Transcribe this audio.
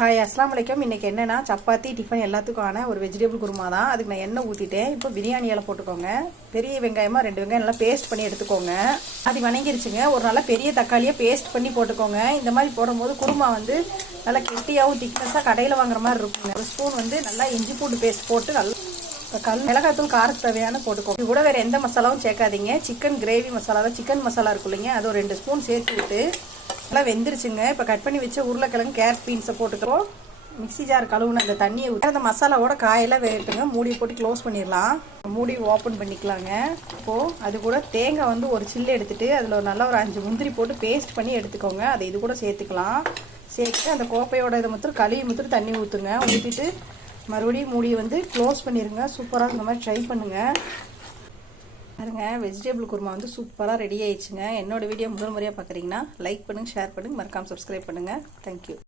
Hi அஸ்லாம் வலைக்கம். இன்றைக்கி என்னென்னா சப்பாத்தி டிஃபன் எல்லாத்துக்கான ஒரு வெஜிடபிள் குருமா தான். அதுக்கு நான் எண்ணெய் ஊற்றிட்டேன். இப்போ பிரியாணி இலை போட்டுக்கோங்க. பெரிய வெங்காயமாக 2 வெங்காயம் நல்லா பேஸ்ட் பண்ணி எடுத்துக்கோங்க. அது வணங்கிருச்சுங்க. ஒரு நல்லா பெரிய தக்காளியை பேஸ்ட் பண்ணி போட்டுக்கோங்க. இந்த மாதிரி போடும்போது குருமா வந்து நல்லா கெட்டியாகவும் திக்னஸாக கடையில் வாங்குற மாதிரி இருக்குங்க. ஒரு ஸ்பூன் வந்து நல்லா இஞ்சி பூண்டு பேஸ்ட் போட்டு நல்லா மிளகாத்தூள் காரத்துக்கு தேவையான போட்டுக்கோங்க. இது கூட வேறு எந்த மசாலாவும் சேர்க்காதீங்க. சிக்கன் கிரேவி மசாலா தான், சிக்கன் மசாலா இருக்கும் இல்லைங்க, அது ஒரு 2 ஸ்பூன் சேர்த்து விட்டு நல்லா வெந்துருச்சுங்க. இப்போ கட் பண்ணி வச்ச உருளைக்கிழங்கு கேரட் பீன்ஸை போட்டுக்கிறோம். மிக்ஸி ஜார் கழுவுன அந்த தண்ணியை ஊற்றி அந்த மசாலாவோட காயெல்லாம் வேட்டுங்க. மூடி போட்டு க்ளோஸ் பண்ணிடலாம். மூடி ஓப்பன் பண்ணிக்கலாங்க. இப்போது அது கூட தேங்காய் வந்து ஒரு சில்லு எடுத்துகிட்டு அதில் நல்லா ஒரு 5 முந்திரி போட்டு பேஸ்ட் பண்ணி எடுத்துக்கோங்க. அதை இது கூட சேர்த்துக்கலாம். சேர்த்து அந்த கோப்பையோட இதை மட்டும் கழுவி மட்டும் தண்ணி ஊற்றுங்க. ஊற்றிட்டு மறுபடியும் மூடியை வந்து க்ளோஸ் பண்ணிடுங்க. சூப்பராக இந்த மாதிரி ட்ரை பண்ணுங்கள். பாருங்க, வெஜிடபிள் குருமா வந்து சூப்பராக ரெடி ஆயிடுச்சுங்க. என்னோடய வீடியோ முதல் முறையாக பார்க்குறீங்கன்னா லைக் பண்ணுங்கள், ஷேர் பண்ணுங்கள், மறக்காமல் சப்ஸ்கிரைப் பண்ணுங்கள். தேங்க்யூ.